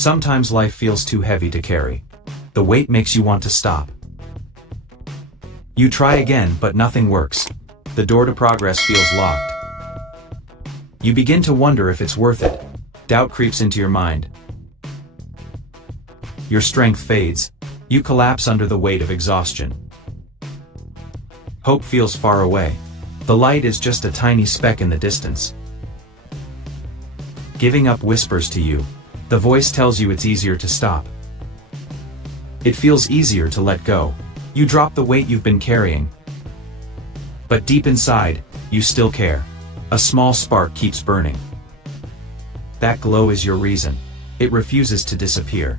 Sometimes life feels too heavy to carry. The weight makes you want to stop. You try again, but nothing works. The door to progress feels locked. You begin to wonder if it's worth it. Doubt creeps into your mind. Your strength fades. You collapse under the weight of exhaustion. Hope feels far away. The light is just a tiny speck in the distance. Giving up whispers to you. The voice tells you it's easier to stop. It feels easier to let go. You drop the weight you've been carrying. But deep inside, you still care. A small spark keeps burning. That glow is your reason. It refuses to disappear.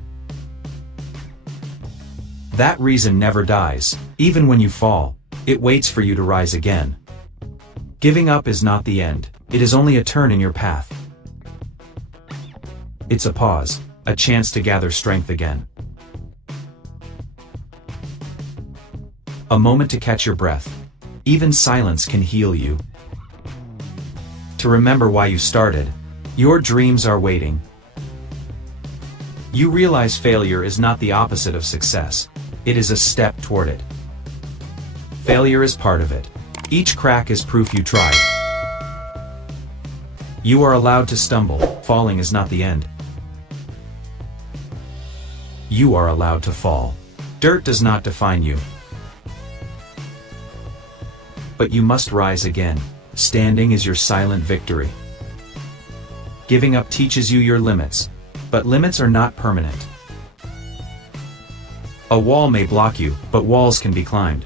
That reason never dies. Even when you fall, it waits for you to rise again. Giving up is not the end. It is only a turn in your path. It's a pause, a chance to gather strength again. A moment to catch your breath. Even silence can heal you. To remember why you started. Your dreams are waiting. You realize failure is not the opposite of success. It is a step toward it. Failure is part of it. Each crack is proof you tried. You are allowed to stumble. Falling is not the end. You are allowed to fall. Dirt does not define you. But you must rise again. Standing is your silent victory. Giving up teaches you your limits. But limits are not permanent. A wall may block you, but walls can be climbed.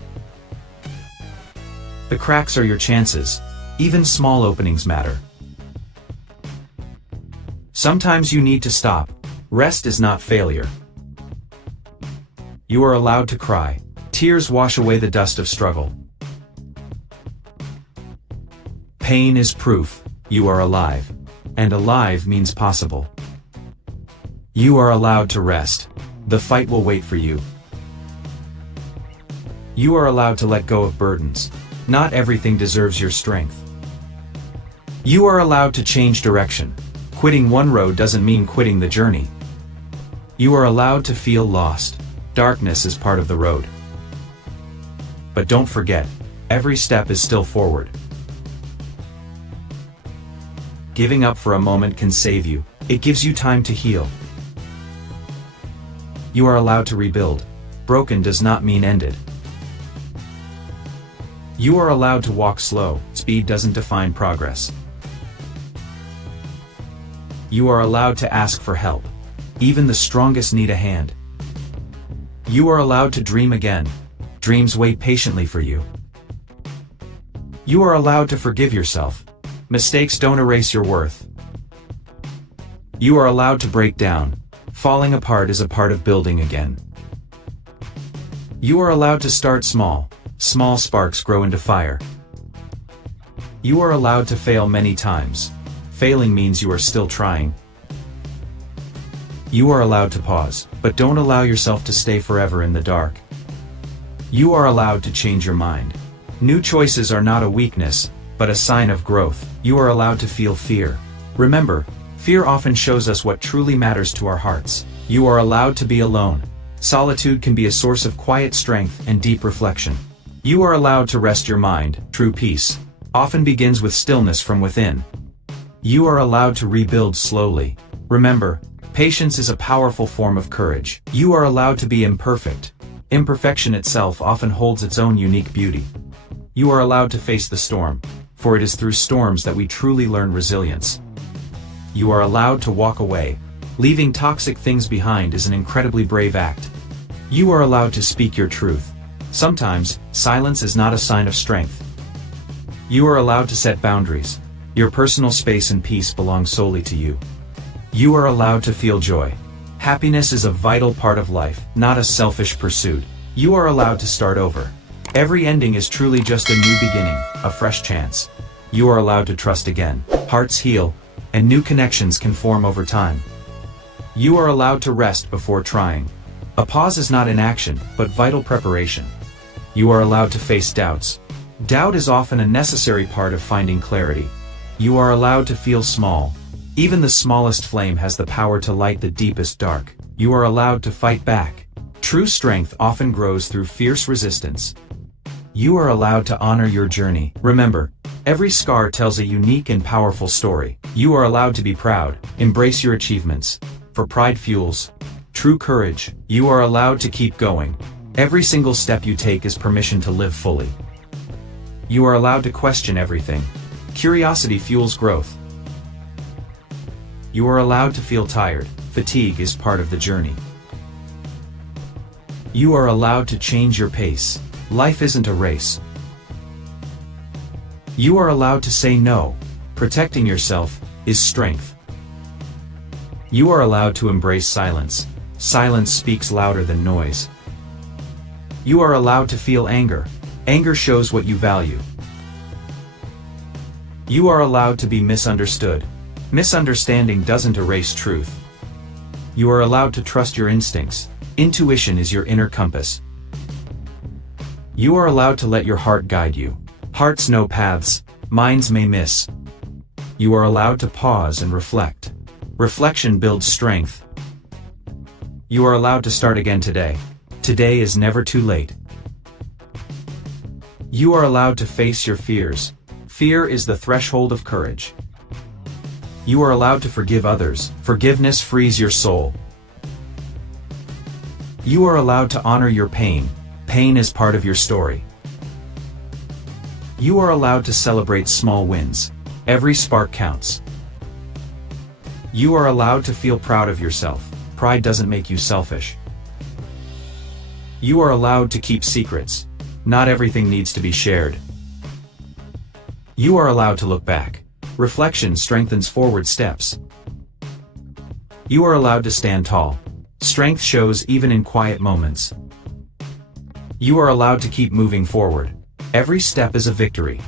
The cracks are your chances. Even small openings matter. Sometimes you need to stop. Rest is not failure. You are allowed to cry. Tears wash away the dust of struggle. Pain is proof you are alive. And alive means possible. You are allowed to rest. The fight will wait for you. You are allowed to let go of burdens. Not everything deserves your strength. You are allowed to change direction. Quitting one road doesn't mean quitting the journey. You are allowed to feel lost. Darkness is part of the road. But don't forget, every step is still forward. Giving up for a moment can save you. It gives you time to heal. You are allowed to rebuild. Broken does not mean ended. You are allowed to walk slow. Speed doesn't define progress. You are allowed to ask for help. Even the strongest need a hand. You are allowed to dream again. Dreams wait patiently for you. You are allowed to forgive yourself. Mistakes don't erase your worth. You are allowed to break down. Falling apart is a part of building again. You are allowed to start small. Small sparks grow into fire. You are allowed to fail many times. Failing means you are still trying. You are allowed to pause, but don't allow yourself to stay forever in the dark. You are allowed to change your mind. New choices are not a weakness, but a sign of growth. You are allowed to feel fear. Remember, fear often shows us what truly matters to our hearts. You are allowed to be alone. Solitude can be a source of quiet strength and deep reflection. You are allowed to rest your mind. True peace often begins with stillness from within. You are allowed to rebuild slowly. Remember, patience is a powerful form of courage. You are allowed to be imperfect. Imperfection itself often holds its own unique beauty. You are allowed to face the storm, for it is through storms that we truly learn resilience. You are allowed to walk away. Leaving toxic things behind is an incredibly brave act. You are allowed to speak your truth. Sometimes, silence is not a sign of strength. You are allowed to set boundaries. Your personal space and peace belong solely to you. You are allowed to feel joy. Happiness is a vital part of life, not a selfish pursuit. You are allowed to start over. Every ending is truly just a new beginning, a fresh chance. You are allowed to trust again. Hearts heal, and new connections can form over time. You are allowed to rest before trying. A pause is not inaction, but vital preparation. You are allowed to face doubts. Doubt is often a necessary part of finding clarity. You are allowed to feel small. Even the smallest flame has the power to light the deepest dark. You are allowed to fight back. True strength often grows through fierce resistance. You are allowed to honor your journey. Remember, every scar tells a unique and powerful story. You are allowed to be proud. Embrace your achievements. For pride fuels true courage. You are allowed to keep going. Every single step you take is permission to live fully. You are allowed to question everything. Curiosity fuels growth. You are allowed to feel tired. Fatigue is part of the journey. You are allowed to change your pace. Life isn't a race. You are allowed to say no. Protecting yourself is strength. You are allowed to embrace silence. Silence speaks louder than noise. You are allowed to feel anger. Anger shows what you value. You are allowed to be misunderstood. Misunderstanding doesn't erase truth. You are allowed to trust your instincts. Intuition is your inner compass. You are allowed to let your heart guide you. Hearts know paths, minds may miss. You are allowed to pause and reflect. Reflection builds strength. You are allowed to start again today. Today is never too late. You are allowed to face your fears. Fear is the threshold of courage. You are allowed to forgive others. Forgiveness frees your soul. You are allowed to honor your pain. Pain is part of your story. You are allowed to celebrate small wins. Every spark counts. You are allowed to feel proud of yourself. Pride doesn't make you selfish. You are allowed to keep secrets. Not everything needs to be shared. You are allowed to look back. Reflection strengthens forward steps. You are allowed to stand tall. Strength shows even in quiet moments. You are allowed to keep moving forward. Every step is a victory.